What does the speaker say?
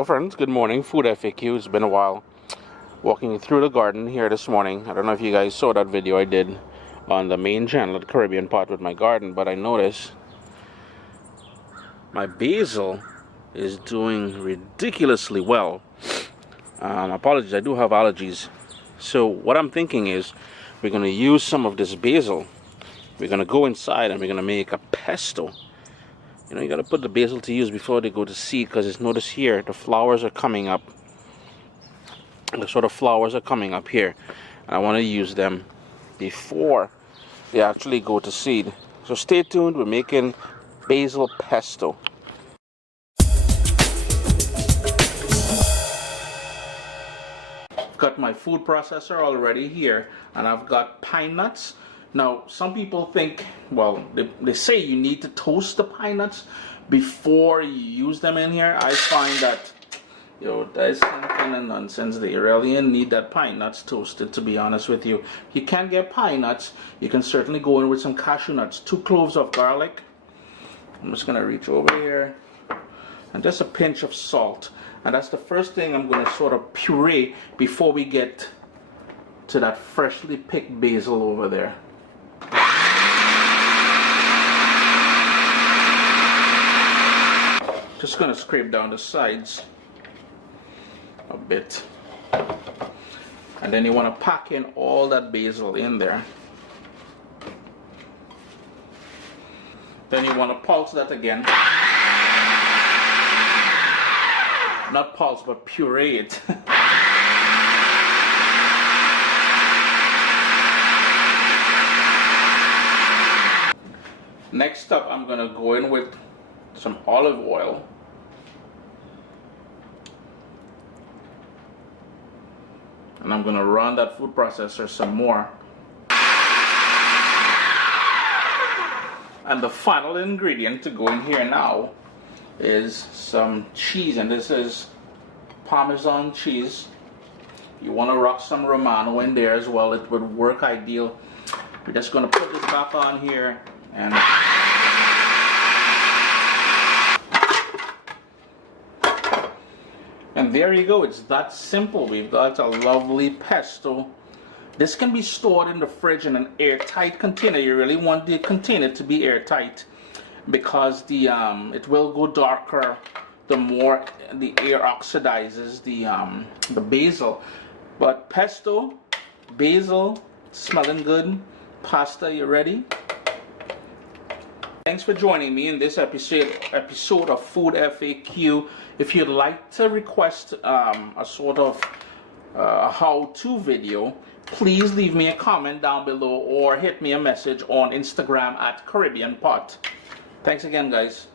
Hello friends, good morning. Food FAQ. It's been a while walking through the garden here this morning. I don't know if you guys saw that video I did on the main channel at Caribbean Pot with my garden, but I noticed my basil is doing ridiculously well. Apologies, I do have allergies. So what I'm thinking is we're going to use some of this basil. We're going to go inside and we're going to make a pesto. You know, you got to put the basil to use before they go to seed, because notice here the flowers are coming up. The sort of flowers are coming up here, and I want to use them before they actually go to seed. So stay tuned. We're making basil pesto. Got my food processor already here, and I've got pine nuts. Now, some people think, well, they say you need to toast the pine nuts before you use them in here. I find that, you know, that is some kind of nonsense. They really need that pine nuts toasted, to be honest with you. You can't get pine nuts. You can certainly go in with some cashew nuts, 2 cloves of garlic. I'm just gonna reach over here, and just a pinch of salt. And that's the first thing I'm gonna sort of puree before we get to that freshly picked basil over there. Just gonna scrape down the sides a bit, and then you want to pack in all that basil in there. Then you want to pulse that again. Not pulse, but puree it. Next up, I'm gonna go in with some olive oil. And I'm gonna run that food processor some more. And the final ingredient to go in here now is some cheese, and this is Parmesan cheese. You want to rock some Romano in there as well. It would work ideal. We're just gonna put this back on here, and there you go. It's that simple. We've got a lovely pesto. This can be stored in the fridge in an airtight container. You really want the container to be airtight, because the it will go darker the more the air oxidizes the basil. But pesto, basil, smelling good. Pasta, you ready? Thanks for joining me in this episode of Food FAQ. If you'd like to request a sort of how-to video, please leave me a comment down below or hit me a message on Instagram at Caribbean Pot. Thanks again, guys.